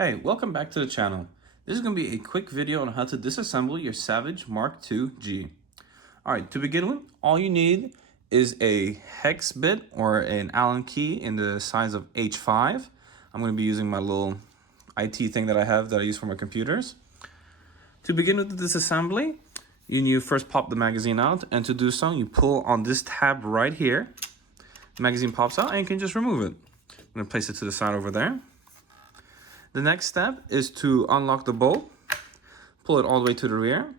Hey, welcome back to the channel. This is going to be a quick video on how to disassemble your Savage Mark II G. Alright, to begin with, all you need is a hex bit or an Allen key in the size of H5. I'm going to be using my little IT thing that I have that I use for my computers. To begin with the disassembly, you need to first pop the magazine out, and to do so, you pull on this tab right here. The magazine pops out and you can just remove it. I'm going to place it to the side over there. The next step is to unlock the bolt, pull it all the way to the rear.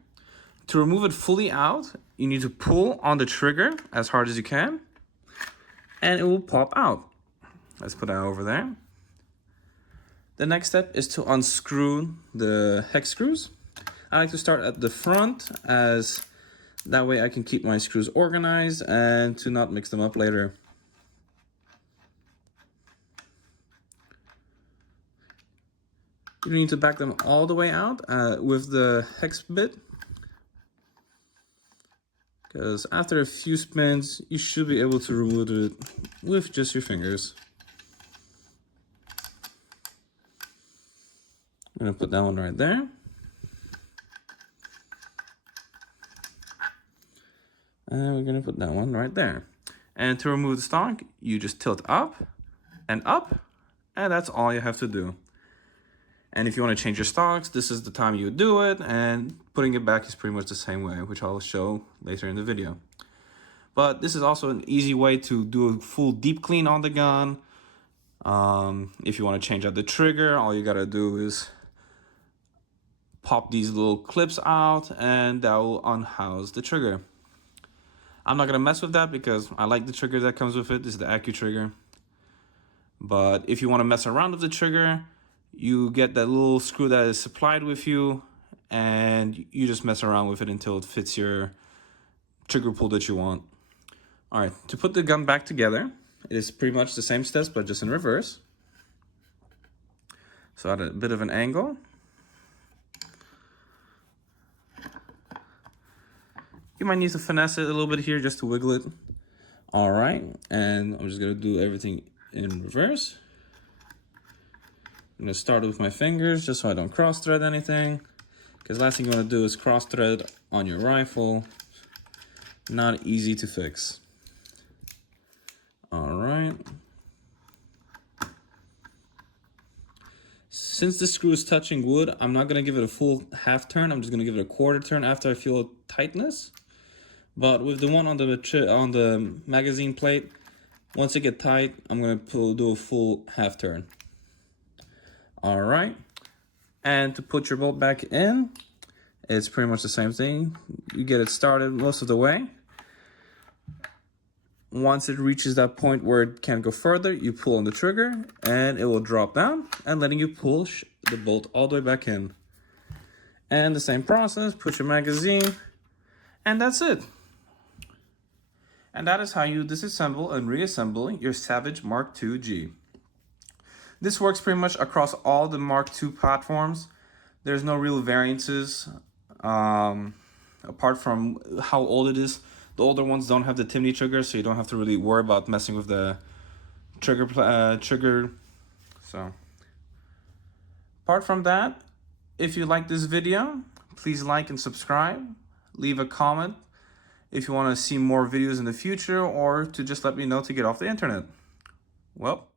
To remove it fully out, you need to pull on the trigger as hard as you can, and it will pop out. Let's put that over there. The next step is to unscrew the hex screws. I like to start at the front, as that way I can keep my screws organized and to not mix them up later. You need to back them all the way out with the hex bit, because after a few spins, you should be able to remove it with just your fingers. I'm going to put that one right there. And we're going to put that one right there. And to remove the stock, you just tilt up, and that's all you have to do. And if you want to change your stocks, this is the time you would do it, and putting it back is pretty much the same way, which I'll show later in the video. But this is also an easy way to do a full deep clean on the gun. If you want to change out the trigger, all you gotta do is pop these little clips out, and that will unhouse the trigger. I'm not gonna mess with that because I like the trigger that comes with it. This is the Accu trigger. But if you want to mess around with the trigger, you get that little screw that is supplied with you, and you just mess around with it until it fits your trigger pull that you want. Alright, to put the gun back together, it is pretty much the same steps, but just in reverse. So at a bit of an angle. You might need to finesse it a little bit here just to wiggle it. Alright, and I'm just going to do everything in reverse. I'm going to start with my fingers just so I don't cross thread anything, because last thing you want to do is cross thread on your rifle. Not easy to fix. Alright. Since the screw is touching wood, I'm not going to give it a full half turn. I'm just going to give it a quarter turn after I feel tightness. But with the one on the magazine plate, once it gets tight, I'm going to do a full half turn. Alright, and to put your bolt back in, it's pretty much the same thing. You get it started most of the way. Once it reaches that point where it can't go further, you pull on the trigger and it will drop down, and letting you push the bolt all the way back in. And the same process, put your magazine, and that's it. And that is how you disassemble and reassemble your Savage Mark II G. This works pretty much across all the Mark II platforms. There's no real variances apart from how old it is. The older ones don't have the Timney trigger, so you don't have to really worry about messing with the trigger. So, apart from that, if you like this video, please like and subscribe. Leave a comment if you want to see more videos in the future, or to just let me know to get off the internet. Well,